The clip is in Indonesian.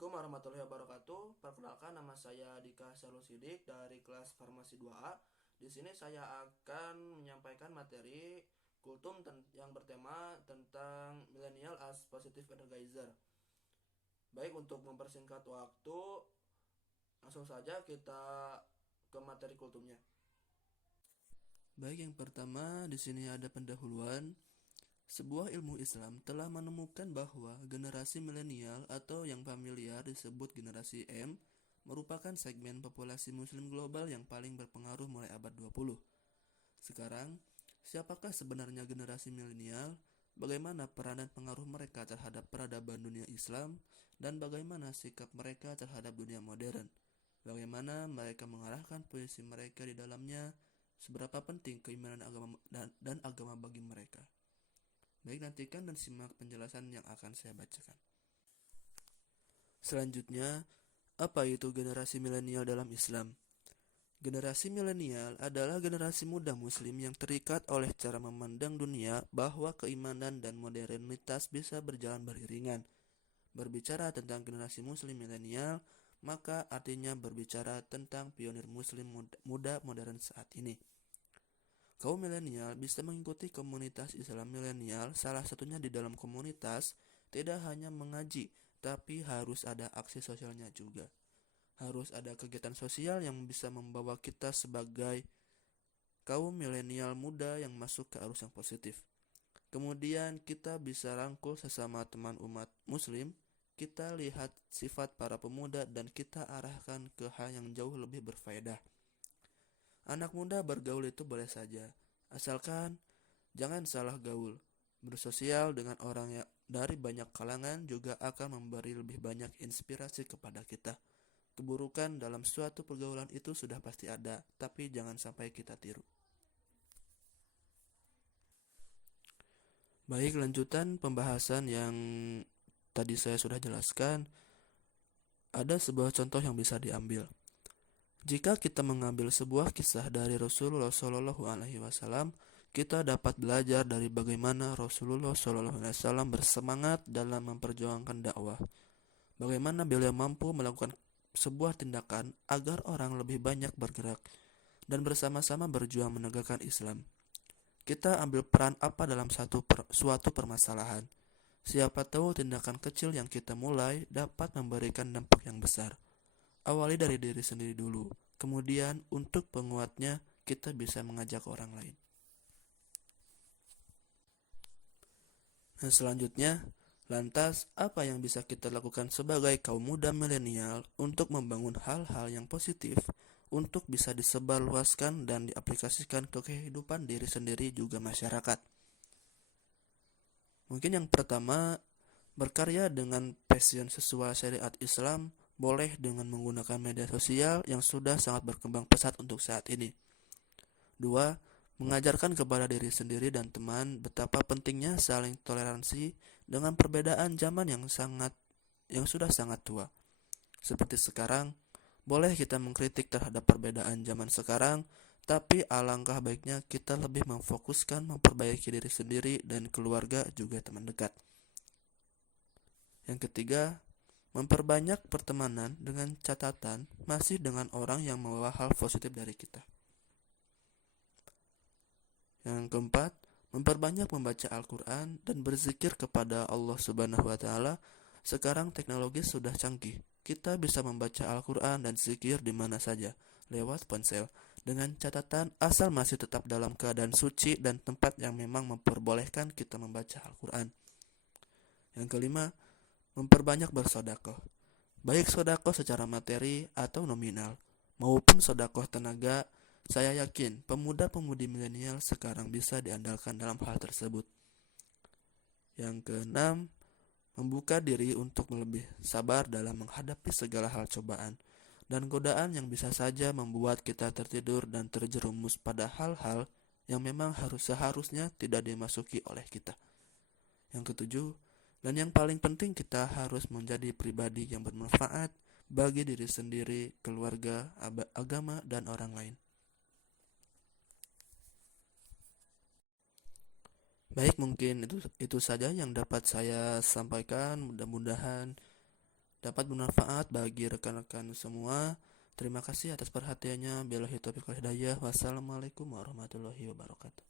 Assalamualaikum warahmatullahi wabarakatuh. Perkenalkan, nama saya Dika Syarul Sidik dari kelas Farmasi 2A. Di sini saya akan menyampaikan materi kultum yang bertema tentang Millennial as Positive Energizer. Baik, untuk mempersingkat waktu, langsung saja kita ke materi kultumnya. Baik, yang pertama di sini ada pendahuluan. Sebuah ilmu Islam telah menemukan bahwa generasi milenial atau yang familiar disebut generasi M merupakan segmen populasi muslim global yang paling berpengaruh mulai abad 20. Sekarang, siapakah sebenarnya generasi milenial? Bagaimana peran dan pengaruh mereka terhadap peradaban dunia Islam? Dan bagaimana sikap mereka terhadap dunia modern? Bagaimana mereka mengarahkan posisi mereka di dalamnya? Seberapa penting keimanan agama dan agama bagi mereka? Baik, nantikan dan simak penjelasan yang akan saya bacakan. Selanjutnya, apa itu generasi milenial dalam Islam? Generasi milenial adalah generasi muda muslim yang terikat oleh cara memandang dunia bahwa keimanan dan modernitas bisa berjalan beriringan. Berbicara tentang generasi muslim milenial, maka artinya berbicara tentang pionir muslim muda modern saat ini. Kaum milenial bisa mengikuti komunitas Islam milenial, salah satunya di dalam komunitas tidak hanya mengaji, tapi harus ada aksi sosialnya juga. Harus ada kegiatan sosial yang bisa membawa kita sebagai kaum milenial muda yang masuk ke arus yang positif. Kemudian kita bisa rangkul sesama teman umat muslim, kita lihat sifat para pemuda dan kita arahkan ke hal yang jauh lebih berfaedah. Anak muda bergaul itu boleh saja, asalkan jangan salah gaul. Bersosial dengan orang yang dari banyak kalangan juga akan memberi lebih banyak inspirasi kepada kita. Keburukan dalam suatu pergaulan itu sudah pasti ada, tapi jangan sampai kita tiru. Baik, lanjutan pembahasan yang tadi saya sudah jelaskan, ada sebuah contoh yang bisa diambil. Jika kita mengambil sebuah kisah dari Rasulullah Shallallahu Alaihi Wasallam, kita dapat belajar dari bagaimana Rasulullah Shallallahu Alaihi Wasallam bersemangat dalam memperjuangkan dakwah. Bagaimana beliau mampu melakukan sebuah tindakan agar orang lebih banyak bergerak dan bersama-sama berjuang menegakkan Islam. Kita ambil peran apa dalam suatu permasalahan? Siapa tahu tindakan kecil yang kita mulai dapat memberikan dampak yang besar. Awali dari diri sendiri dulu, kemudian untuk penguatnya kita bisa mengajak orang lain. Nah, selanjutnya, lantas apa yang bisa kita lakukan sebagai kaum muda milenial untuk membangun hal-hal yang positif untuk bisa disebarluaskan dan diaplikasikan ke kehidupan diri sendiri juga masyarakat? Mungkin yang pertama, berkarya dengan passion sesuai syariat Islam, boleh dengan menggunakan media sosial yang sudah sangat berkembang pesat untuk saat ini. 2. Mengajarkan kepada diri sendiri dan teman betapa pentingnya saling toleransi dengan perbedaan zaman yang sudah sangat tua. Seperti sekarang, boleh kita mengkritik terhadap perbedaan zaman sekarang, tapi alangkah baiknya kita lebih memfokuskan memperbaiki diri sendiri dan keluarga juga teman dekat. Yang ketiga, memperbanyak pertemanan dengan catatan masih dengan orang yang membawa hal positif dari kita. Yang keempat, memperbanyak membaca Al-Quran dan berzikir kepada Allah Subhanahu wa Ta'ala. Sekarang teknologi sudah canggih. Kita bisa membaca Al-Quran dan zikir di mana saja lewat ponsel, dengan catatan asal masih tetap dalam keadaan suci dan tempat yang memang memperbolehkan kita membaca Al-Quran. Yang kelima, memperbanyak bersedekah, baik sedekah secara materi atau nominal, maupun sedekah tenaga. Saya yakin pemuda-pemudi milenial sekarang bisa diandalkan dalam hal tersebut. Yang keenam, membuka diri untuk lebih sabar dalam menghadapi segala hal cobaan dan godaan yang bisa saja membuat kita tertidur dan terjerumus pada hal-hal yang memang seharusnya tidak dimasuki oleh kita. Yang ketujuh, dan yang paling penting, kita harus menjadi pribadi yang bermanfaat bagi diri sendiri, keluarga, agama, dan orang lain. Baik, mungkin itu saja yang dapat saya sampaikan. Mudah-mudahan dapat bermanfaat bagi rekan-rekan semua. Terima kasih atas perhatiannya. Billahi taufiq wal hidayah. Wassalamualaikum warahmatullahi wabarakatuh.